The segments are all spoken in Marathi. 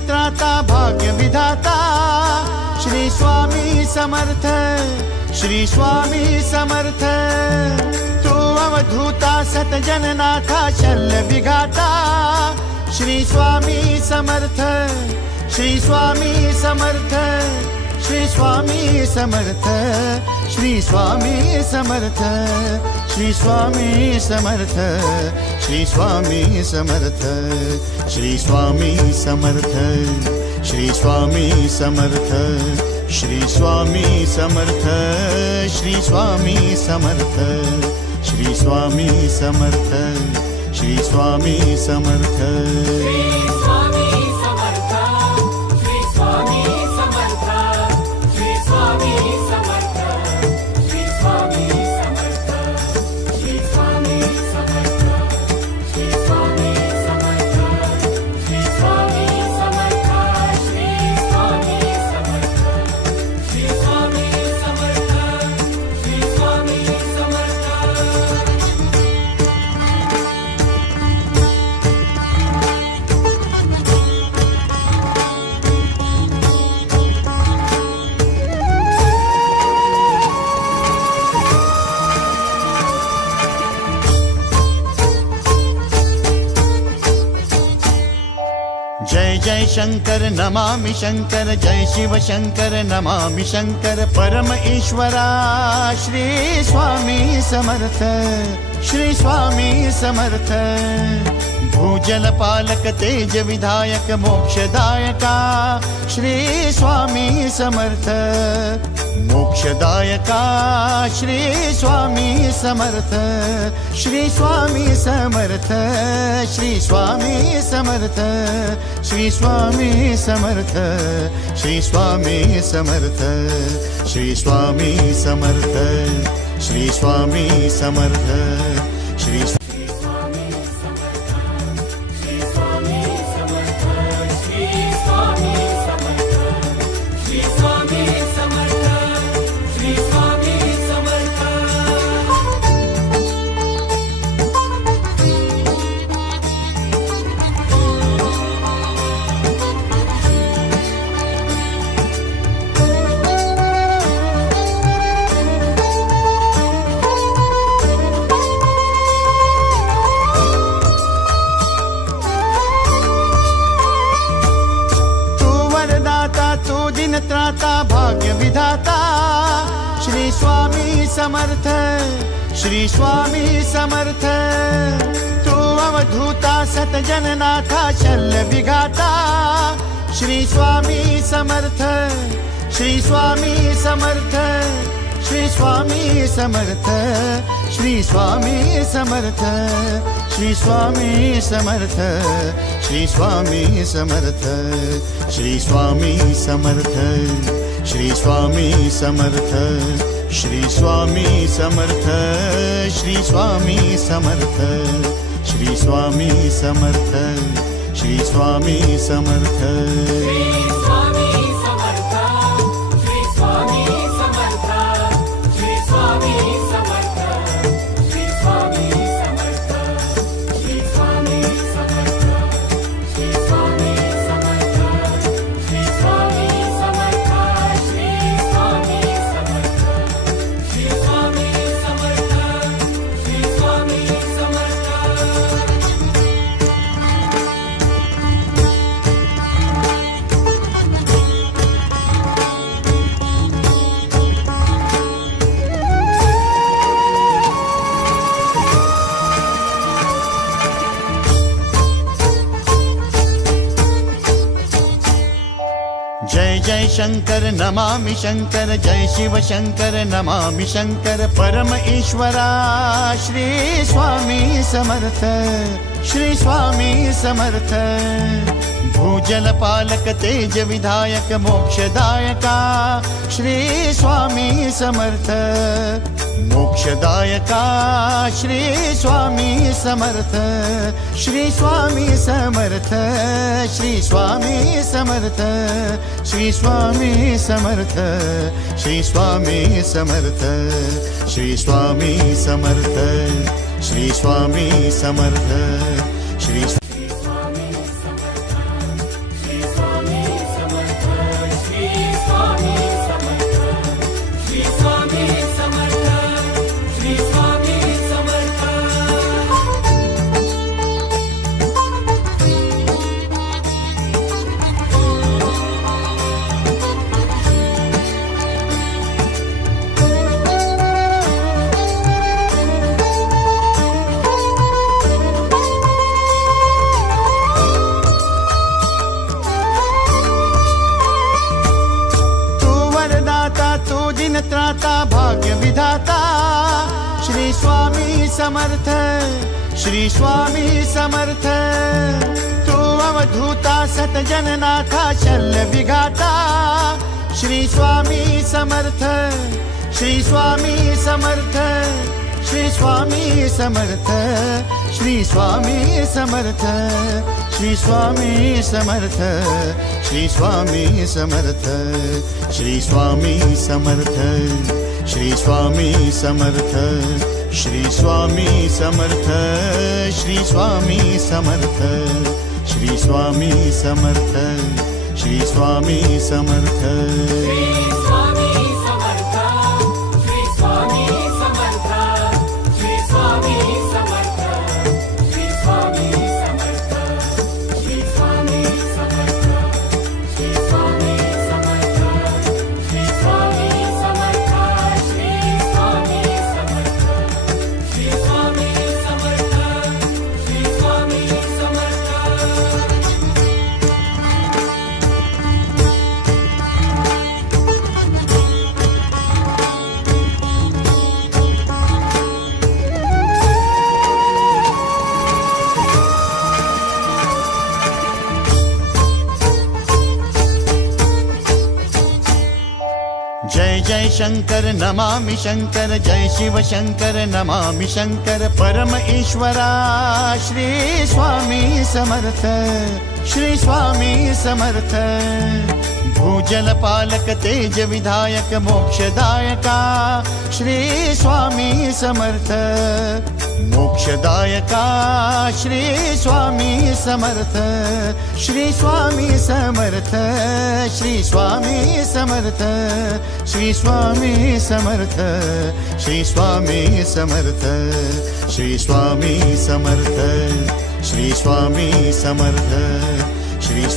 त्राता भाग्य विधाता श्री स्वामी समर्थ, श्री स्वामी समर्थ। तू अवधूता सतजननाथा शल्य विघाता श्री स्वामी समर्थ, श्री स्वामी समर्थ, श्री स्वामी समर्थ, श्री स्वामी समर्थ, श्री स्वामी समर्थ, श्री स्वामी समर्थ, श्री स्वामी समर्थ, श्री स्वामी समर्थ, श्री स्वामी समर्थ, श्री स्वामी समर्थ, श्री स्वामी समर्थ, श्री स्वामी समर्थ। जय जय शंकर नमामि शंकर, जय शिव शंकर नमामि शंकर। परम ईश्वरा श्री स्वामी समर्थ, श्री स्वामी समर्थ। भूजल पालक तेज विधायक मोक्षदायका श्री स्वामी समर्थ, मोक्षदायका श्री स्वामी समर्थ, श्री स्वामी समर्थ, श्री स्वामी समर्थ, श्री स्वामी समर्थ, श्री स्वामी समर्थ, श्री स्वामी समर्थ, श्री स्वामी समर्थ, श्री त्राता भाग्य विधाता श्री स्वामी समर्थ, श्री स्वामी समर्थ। तू अवधूता सतजननाथा शल्य विघाता श्री स्वामी समर्थ, श्री स्वामी समर्थ, श्री स्वामी समर्थ, श्री स्वामी समर्थ, श्री स्वामी समर्थ, श्री स्वामी समर्थ, श्री स्वामी समर्थ, श्री स्वामी समर्थ, श्री स्वामी समर्थ, श्री स्वामी समर्थ, श्री स्वामी समर्थ, श्री स्वामी समर्थ। शंकर नमामि शंकर, जय शिव शंकर नमामि शंकर, परम ईश्वरा श्री स्वामी समर्थ, श्री स्वामी समर्थ। भूजल पालक तेज विधायक मोक्षदायका श्री स्वामी समर्थ, मोक्षदायका श्री स्वामी समर्थ, श्री स्वामी समर्थ, श्री स्वामी समर्थ, श्री स्वामी समर्थ, श्री स्वामी समर्थ, श्री स्वामी समर्थ, श्री स्वामी समर्थ, श्री त्राता भाग्य विधाता श्री स्वामी समर्थ, श्री स्वामी समर्थ। तू अवधूता सतजननाथा शल्य विघाता श्री स्वामी समर्थ, श्री स्वामी समर्थ, श्री स्वामी समर्थ, श्री स्वामी समर्थ, श्री स्वामी समर्थ, श्री स्वामी समर्थ, श्री स्वामी समर्थ, श्री स्वामी समर्थ, श्री स्वामी समर्थ, श्री स्वामी समर्थ, श्री स्वामी समर्थ, श्री स्वामी समर्थ। जय जय शंकर नमामि शंकर, जय शिव शंकर नमामि शंकर, परम ईश्वरा श्री स्वामी समर्थ, श्री स्वामी समर्थ। भूजल पालक तेज विधायक मोक्षदायका श्री स्वामी समर्थ, मोक्षदायका श्री स्वामी समर्थ, श्री स्वामी समर्थ, श्री स्वामी समर्थ, श्री स्वामी समर्थ, श्री स्वामी समर्थ, श्री स्वामी समर्थ, श्री स्वामी समर्थ, श्री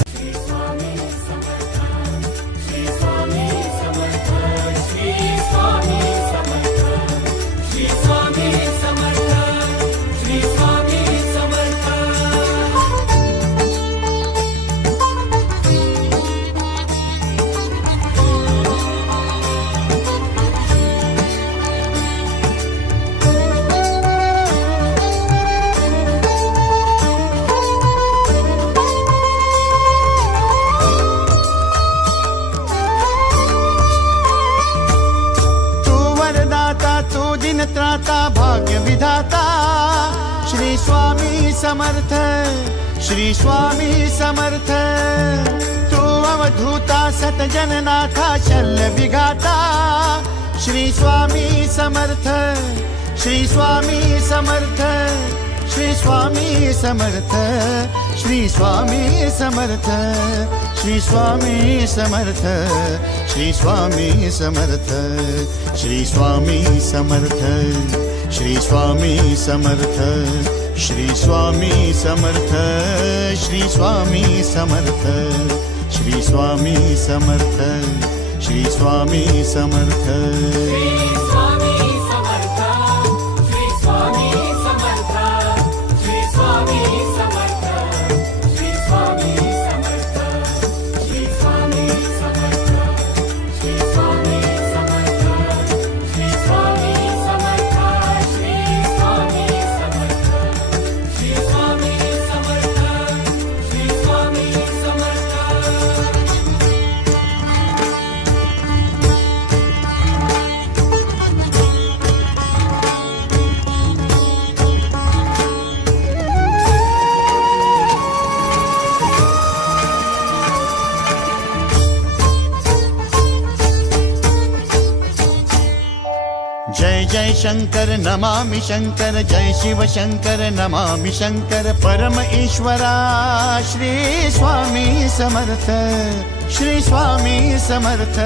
त्राता भाग्य विधाता श्री स्वामी समर्थ, श्री स्वामी समर्थ। तू अवधूता सतजननाथा शल्य विघाता श्री स्वामी समर्थ, श्री स्वामी समर्थ, श्री स्वामी समर्थ, श्री स्वामी समर्थ, श्री स्वामी समर्थ, श्री स्वामी समर्थ, श्री स्वामी समर्थ, श्री स्वामी समर्थ, श्री स्वामी समर्थ, श्री स्वामी समर्थ, श्री स्वामी समर्थ, श्री स्वामी समर्थ। शंकर नमामि शंकर, जय शिव शंकर नमामि शंकर, परम ईश्वरा श्री स्वामी समर्थ, श्री स्वामी समर्थ।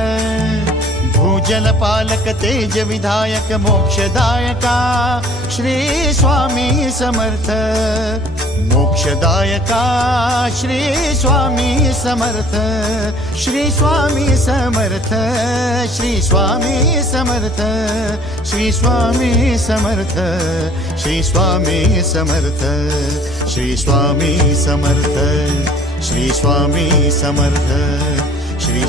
भूजल पालक तेज विधायक मोक्षदायका श्री स्वामी समर्थ, मोक्षदायका श्री स्वामी समर्थ, श्री स्वामी समर्थ, श्री स्वामी समर्थ, श्री स्वामी समर्थ, श्री स्वामी समर्थ, श्री स्वामी समर्थ, श्री स्वामी समर्थ, श्री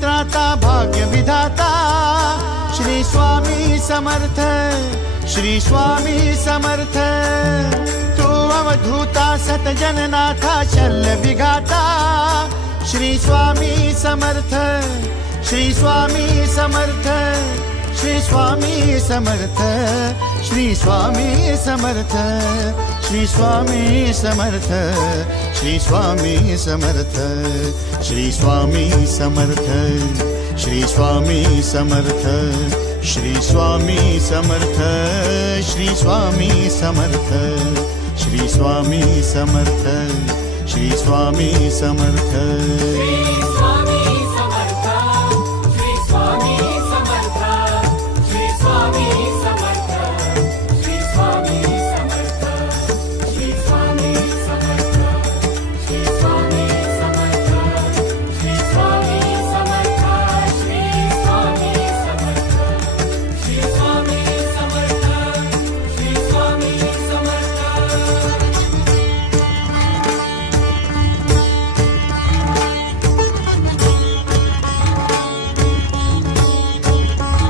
त्राता भाग्य विधाता श्री स्वामी समर्थ, श्री स्वामी समर्थ। तू अवधूता सत जननाथा शल्य विघाता श्री स्वामी समर्थ, श्री स्वामी समर्थ, श्री स्वामी समर्थ, श्री स्वामी समर्थ, श्री स्वामी समर्थ, श्री स्वामी समर्थ, श्री स्वामी समर्थ, श्री स्वामी समर्थ, श्री स्वामी समर्थ, श्री स्वामी समर्थ, श्री स्वामी समर्थ, श्री स्वामी समर्थ।